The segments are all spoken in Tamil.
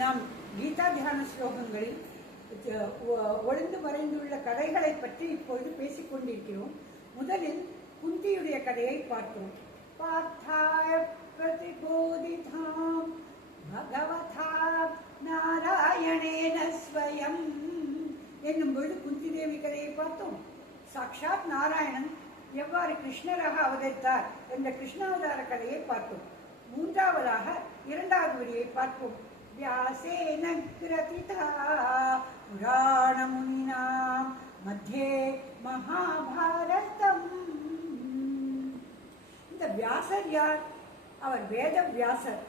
நாம் கீதா தியான ஸ்லோகங்களில் ஒளிந்து மறைந்துள்ள கதைகளை பற்றி இப்பொழுது பேசிக் கொண்டிருக்கிறோம். முதலில் குந்தியுடைய கதையை பார்த்தோம். பார்த்தாய பிரதிபோதிதாம் பகவதா நாராயணேன ஸ்வயம் என்னும் பொழுது குந்தி தேவி கதையை பார்த்தோம். சாக்ஷாத் நாராயணன் எவ்வாறு கிருஷ்ணராக அவதரித்தார் என்ற கிருஷ்ணாவதார கதையை பார்த்தோம். மூன்றாவதாக இரண்டாவது வரியை பார்ப்போம். வியாசேன கிரதிதா புராண முனினாம் மத்தியே மகாபாரதம். இந்த வியாசர் யார்? அவர் வேத வியாசர்.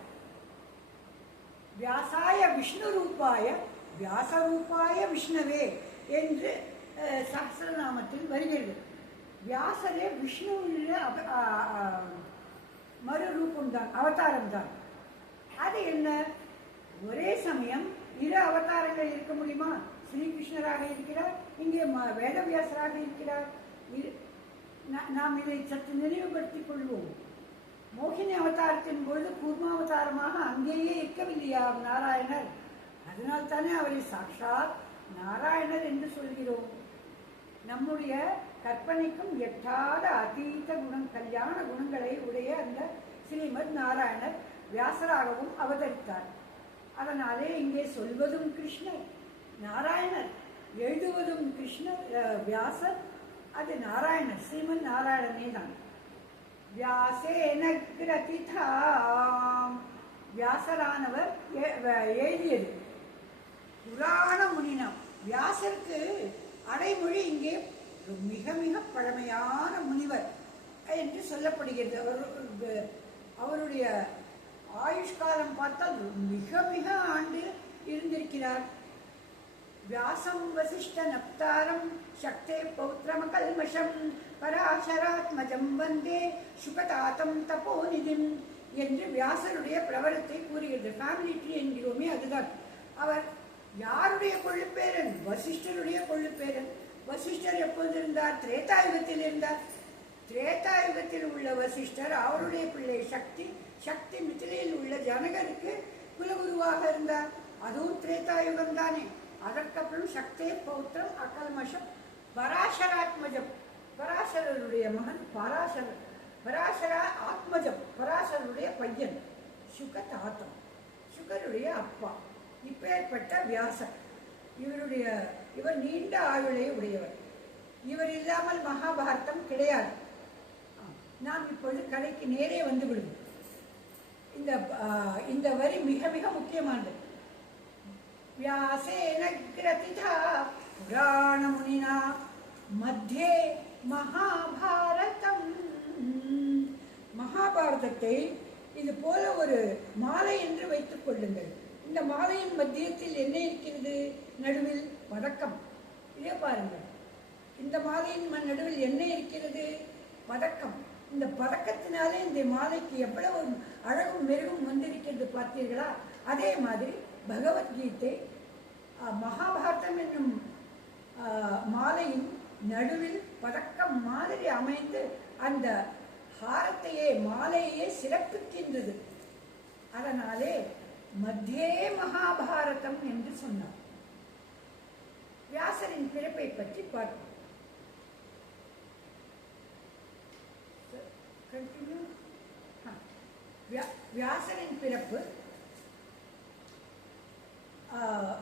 வியாசாய விஷ்ணு ரூபாய வியாசரூபாய விஷ்ணவே என்று சஹஸ்ரநாமத்தில் வருகிறது. வியாசரே விஷ்ணுவின் மறுரூபம்தான், அவதாரம்தான். அது என்ன? ஒரே சமயம் இரு அவதாரங்கள் இருக்க முடியுமா? ஸ்ரீகிருஷ்ணராக இருக்கிறார், இங்கே வேதவியாசராக இருக்கிறார். நாம் இதை சற்று நினைவுபடுத்திக் கொள்வோம். மோகினி அவதாரத்தின் பொழுது கூர்மாவதாரமாக அங்கேயே இருக்கவில்லையா நாராயணர்? அதனால்தானே அவரை சாக்ஷாத் நாராயணர் என்று சொல்கிறோம். நம்முடைய கற்பனைக்கும் எட்டாத அதீத குணம், கல்யாண குணங்களை உடைய அந்த ஸ்ரீமத் நாராயணர் வியாசராகவும் அவதரித்தார். அதனாலே இங்கே சொல்வதும் கிருஷ்ணர், நாராயணர், எழுதுவதும் கிருஷ்ணர், வியாசர், அது நாராயணர், ஸ்ரீமன் நாராயணனே தான். வியாசேன கிரதிதாம், வியாசரானவர் எழுதியது. புராண முனினம், வியாசருக்கு அடைமொழி இங்கே மிக மிக பழமையான முனிவர் என்று சொல்லப்படுகிறது. அவருடைய ஆயுஷ்காலம் பார்த்தால் மிக மிக ஆண்டு இருந்திருக்கிறார். வியாசம் வசிஷ்ட நப்தாரம் சக்தே பௌத்திரம கல்மஷம் பராசராத்மஜம் வந்தே சுகதாத்தம் தபோநிதிம் என்று வியாசருடைய பிரபலத்தை கூறுகிறது. ஃபேமிலி ட்ரீ என்கிறோமே, அதுதான். அவர் யாருடைய கொள்ளுப்பேரன்? வசிஷ்டருடைய கொள்ளுப்பேரன். வசிஷ்டர் எப்போது இருந்தார்? திரேதாயுகத்தில் இருந்தார். திரேதாயுகத்தில் உள்ள வசிஷ்டர் அவருடைய பிள்ளை சக்தி, சக்தி மிதிலையில் உள்ள ஜனகருக்கு குலகுருவாக இருந்தார். அதுவும் திரேதாயுகம் தானே. அதற்கப்புறம் சக்தே பௌத்திரம் அகல்மஷம் பராசராத்மஜம், பராசரருடைய மகன் பராசரர், பராசரா ஆத்மஜம், பராசரருடைய பையன் சுகதாத்தம், சுகருடைய அப்பா. இப்பேற்பட்ட வியாசர், இவர் நீண்ட ஆயுளை உடையவர். இவர் இல்லாமல் மகாபாரதம் கிடையாது. நாம் இப்பொழுது கதைக்கு நேரே வந்து விடுவோம். இந்த வரி மிக மிக முக்கியமானது. வியாசேன கிரதிதா புராண முனினா மத்தியே மகாபாரதம். மகாபாரதத்தை இது போல ஒரு மாலை என்று வைத்துக் கொள்ளுங்கள். இந்த மாலையின் மத்தியத்தில் என்ன இருக்கிறது? நடுவில் பதக்கம். இதே பாருங்கள், இந்த மாலையின் நடுவில் என்ன இருக்கிறது? பதக்கம். இந்த பதக்கத்தினாலே இந்த மாலைக்கு எவ்வளவு அழகும் மெருகும் வந்திருக்கிறது பார்த்தீர்களா? அதே மாதிரி பகவத்கீதை மகாபாரதம் என்னும் மாலையின் நடுவில் பதக்கம் மாதிரி அமைந்து அந்த ஹாரத்தையே மாலையே சிறப்பிக்கின்றது. அதனாலே மத்தியே மகாபாரதம் என்று சொன்னார். வியாசரின் பிறப்பை பற்றி பார்ப்போம். வியாசரின் பிறப்பு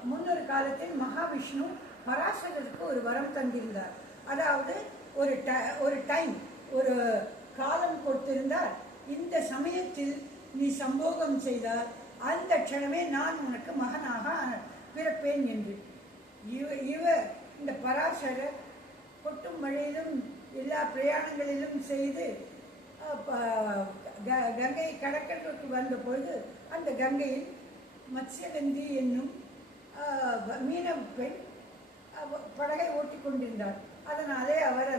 முன்னொரு காலத்தில் மகாவிஷ்ணு பராசரருக்கு ஒரு வரம் தந்திருந்தார். அதாவது ஒரு டைம், ஒரு காலம் கொடுத்திருந்தார். இந்த சமயத்தில் நீ சம்போகம் செய்தால் அந்த க்ஷணமே நான் உனக்கு மகனாக பிறப்பேன் என்று. இந்த பராசரர் கொட்டும் மழையிலும் எல்லா பிரயாணங்களிலும் செய்து கங்கை கடற்கரைக்கு வந்த பொழுது அந்த கங்கையில் மத்ஸ்யகந்தி என்னும் மீனவ பெண் படகை ஓட்டி கொண்டிருந்தார். அதனாலே அவர்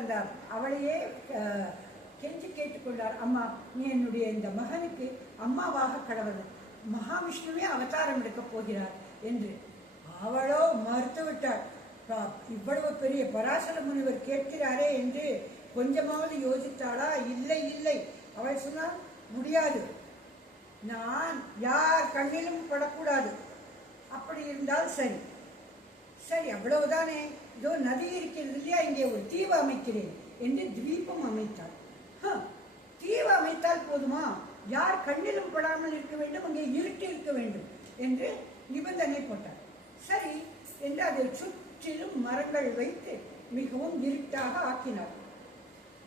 அவளையே கெஞ்சி கேட்டுக்கொண்டார், அம்மா நீ என்னுடைய இந்த மகனுக்கு அம்மாவாக கடவுள், மகாவிஷ்ணுவே அவதாரம் எடுக்கப் போகிறார் என்று. அவளோ மறுத்துவிட்டார். இவ்வளவு பெரிய பராசர முனிவர் கேட்கிறாரே என்று கொஞ்சமாவது யோசித்தாளா? இல்லை இல்லை. அவள் சொன்னால் முடியாது, நான் யார் கண்ணிலும் படக்கூடாது, அப்படி இருந்தால் சரி. சரி, அவ்வளவுதானே. இதோ நதி இருக்கிறது இல்லையா, இங்கே ஒரு தீவு அமைக்கிறேன் என்று தீபம் அமைத்தார். தீவு அமைத்தால் போதுமா? யார் கண்ணிலும் படாமல் இருக்க வேண்டும், அங்கே இருட்டி இருக்க வேண்டும் என்று நிபந்தனை போட்டார். சரி என்று அதை சுற்றிலும் மரங்கள் வைத்து மிகவும் இருட்டாக ஆக்கினார்.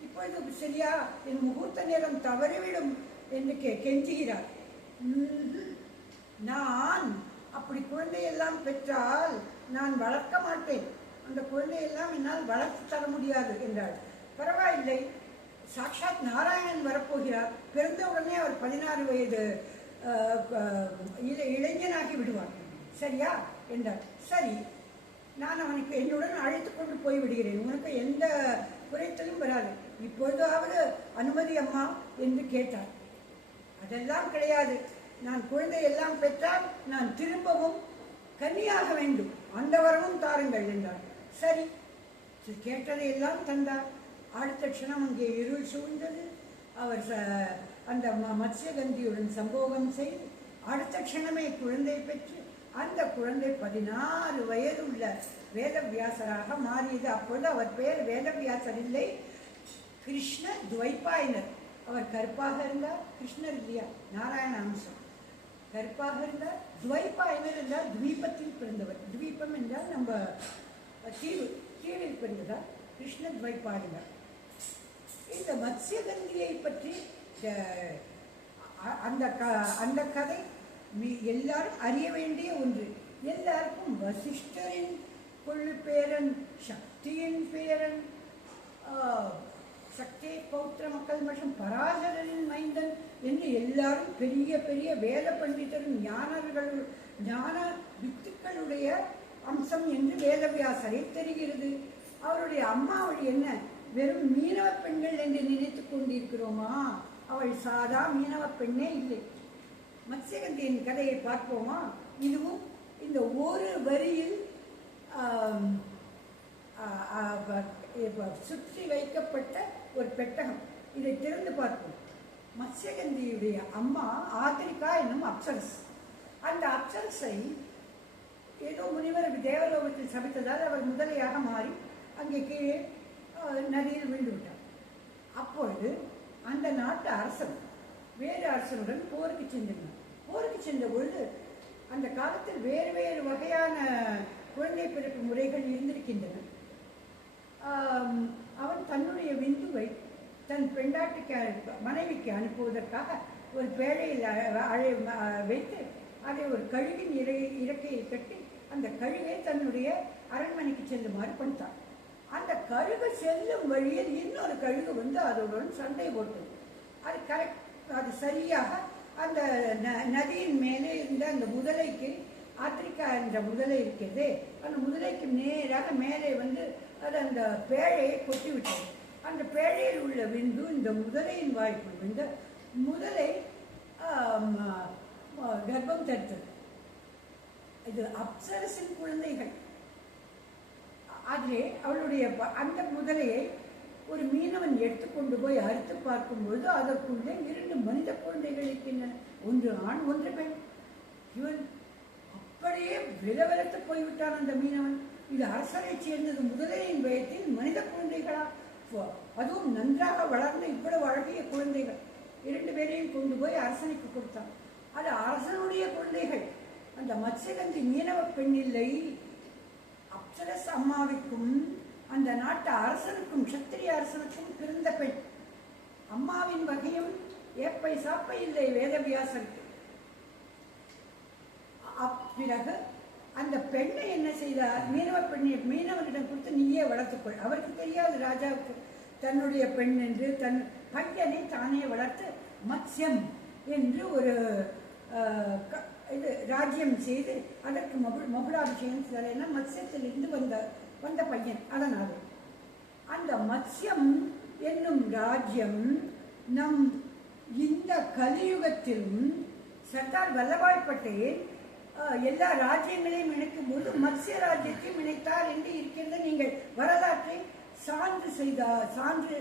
இப்பொழுது சரியா, என் முகூர்த்த நேரம் தவறிவிடும் என்று கெஞ்சுகிறார். நான் அப்படி குழந்தையெல்லாம் பெற்றால் நான் வளர்க்க மாட்டேன், அந்த குழந்தையெல்லாம் என்னால் வளர்த்து தர முடியாது என்றார். பரவாயில்லை, சாட்சாத் நாராயணன் வரப்போகிறார், பிறந்த உடனே அவர் 16 வயது இளைஞனாகி விடுவார், சரியா என்றார். சரி, நான் அவனுக்கு என்னுடன் அழைத்து கொண்டு போய் விடுகிறேன், உனக்கு எந்த குறைத்தலும் வராது, இப்பொழுதாவது அனுமதி அம்மா என்று கேட்டார். அதெல்லாம் கிடையாது, நான் குழந்தையெல்லாம் பெற்றால் நான் திரும்பவும் கன்னியாக வேண்டும், அந்த வரமும் தாருங்கள் என்றார். சரி, கேட்டதையெல்லாம் தந்தார். அடுத்த க்ஷணம் அங்கே இருள் சூழ்ந்தது. அவர் அந்த மத்ஸ்யகந்தியுடன் சம்போகம் செய்து அடுத்த க்ஷணமே குழந்தை பெற்று அந்த குழந்தை 16 வயது உள்ள வேதவியாசராக மாறியது. அப்பொழுது அவர் பெயர் வேதவியாசர் இல்லை, கிருஷ்ண துவைபாயனர். அவர் கருப்பாக இருந்தார், கிருஷ்ணர் இல்லையா, நாராயண அம்சம். கருப்பாக இருந்தார். துவைபாயனர் என்றால் துவீபத்தில் பிறந்தவர். துவீபம் என்றால் நம்ம தீவில் பிறந்ததார். கிருஷ்ண துவைபாயனர். இந்த மத்ஸ்யகந்தியை பற்றி அந்த கதை எல்லாரும் அறிய வேண்டிய ஒன்று. எல்லாருக்கும் வசிஷ்டரின் கொள்ளு பேரன், சக்தியின் பேரன், சக்தி பௌத்திர மக்கள் மற்றும் பராசரனின் மைந்தன் என்று எல்லாரும் பெரிய பெரிய வேத பண்டிதரும் ஞான வித்துக்களுடைய அம்சம் என்று வேதவியாசரை தெரிகிறது. அவருடைய அம்மாவளி என்ன, வெறும் மீனவ பெண்கள் என்று நினைத்து கொண்டிருக்கிறோமா? அவள் சாதா மீனவ பெண்ணே இல்லை. மத்ஸ்யகந்தியின் கதையை பார்ப்போமா? இதுவும் இந்த ஒரு வரியில் சுற்றி வைக்கப்பட்ட ஒரு பெட்டகம். இதை திறந்து பார்ப்போம். மத்ஸ்யகந்தியுடைய அம்மா ஆத்ரிகா என்னும் அப்சரஸ். அந்த அப்சரஸை ஏதோ முனிவர் தேவலோகத்தில் சபித்ததால் அவர் முதலையாக மாறி அங்கே கீழே நதியில் விழுந்து விட்டார். அப்பொழுது அந்த நாட்டு அரசன் வேறு அரசனுடன் போருக்கு சென்றிருந்தார். போருக்கு சென்ற பொழுது அந்த காலத்தில் வேறு வேறு வகையான குழந்தை பிறப்பு முறைகள் இருந்திருக்கின்றன. அவன் தன்னுடைய விந்துவை தன் பெண்டாட்டிக்கு மனைவிக்கு அனுப்புவதற்காக ஒரு பேழையில் வைத்து அதை ஒரு கழுகின் இறக்கையில் கட்டி அந்த கழுகை தன்னுடைய அரண்மனைக்கு செல்லுமாறு பண்ணித்தான். அந்த கழுகு செல்லும் வழியில் இன்னொரு கழுகு வந்து அதனுடன் சண்டை போட்டது. அது சரியாக அந்த நதியின் மேலே இருந்த அந்த முதலைக்கு, ஆத்ரிகா என்ற முதலை இருக்கிறது, அந்த முதலைக்கு நேராக மேலே வந்து அது அந்த பேழையை கொட்டிவிட்டது. அந்த பேழையில் உள்ள விந்து இந்த முதலையின் வாய்க்குள் விழுந்த முதலை கர்ப்பம் தரித்தது. இது அப்சரசின் குழந்தைகள். அதிலே அவளுடைய அந்த முதலையை ஒரு மீனவன் எடுத்துக்கொண்டு போய் அறுத்து பார்க்கும்போது அதற்குள்ளே 2 மனித குழந்தைகள் இருக்கின்றன, ஒன்று ஆண் ஒன்று பெண். இவன் அப்படியே விலவிலத்து போய்விட்டான் அந்த மீனவன். இது அரசரை சேர்ந்தது, முதலையின் பயத்தில் மனித குழந்தைகளா, அதுவும் நன்றாக வளர்ந்த இவ்வளவு அழகிய குழந்தைகள். 2 பேரையும் கொண்டு போய் அரசனுக்கு கொடுத்தான். அது அரசனுடைய குழந்தைகள். அந்த மத்ஸ்யகந்தி மீனவ பெண் இல்லை, அப்சரஸ் அம்மாவிற்கும் அந்த நாட்டு அரசனுக்கும் சத்திரிய அரசனுக்கும் பிறந்த பெண். அம்மாவின் வகையும் ஏப்பை சாப்பை இல்லை வேதவியாசருக்கு. பிறகு அந்த பெண்ணை என்ன செய்தார், மீனவ பெண்ணை மீனவரிடம் கொடுத்து நீயே வளர்த்துக்கொள். அவருக்கு தெரியாது ராஜாவுக்கு தன்னுடைய பெண் என்று. தன் பையனை தானே வளர்த்து மத்ஸ்யம் என்று ஒரு இது ராஜ்யம் செய்து அதற்கு மகுடாபிஷேகம் செய்தார். மத்ஸ்யத்திலிருந்து வந்த பையன். அதனால் அந்த மத்ஸ்யம் என்னும் ராஜ்யம் நம் இந்த கலியுகத்திலும் சர்தார் வல்லபாய் பட்டேல் எல்லா ராஜ்யங்களையும் இணைக்கும் போது மத்ஸ்ய ராஜ்யத்தையும் இணைத்தார் என்று இருக்கிறது. நீங்கள் வரலாற்றை சான்று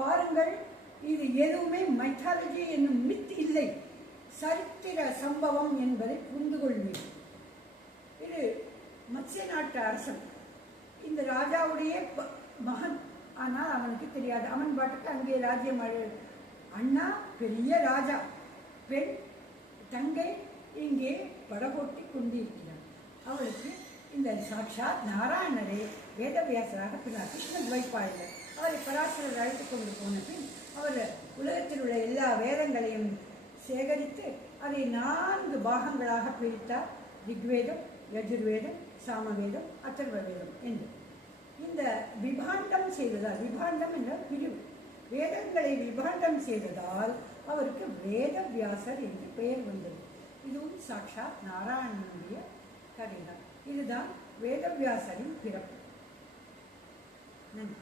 பாருங்கள். இது எதுவுமே மைத்தாலஜி என்னும் மித் இல்லை, சரித்திர சம்பவம் என்பதை புரிந்து கொள்வீர்கள். அரசன். இந்த ராஜாவுடைய மகன். ஆனால் அவனுக்கு தெரியாது. அவன் பாட்டுக்கு அங்கே ராஜ்யம் அண்ணா பெரிய ராஜா, பெண் தங்கை இங்கே படகோட்டி கொண்டிருக்கிறார். அவளுக்கு இந்த சாட்சாத் நாராயணரே வேதவியாசராக பின்னர் கிருஷ்ண துவைப்பாளர் அவரை பராசரர் அழைத்து கொண்டு போன பின் அவர் உலகத்தில் உள்ள எல்லா வேதங்களையும் சேகரித்து அதை 4 பாகங்களாக பிரித்தார். ரிக்வேதம், யஜுர்வேதம், சாமவேதம், அதர்வ வேதம் என்று. இந்த விபாண்டம் செய்ததால், விபாண்டம் என்ற பிரிவு, வேதங்களை விபாண்டம் செய்ததால் அவருக்கு வேதவியாசர் என்று பெயர் வந்தது. இதுவும் சாட்சாத் நாராயணனுடைய கதைதான். இதுதான் வேதவியாசரின் பிறப்பு. நன்றி.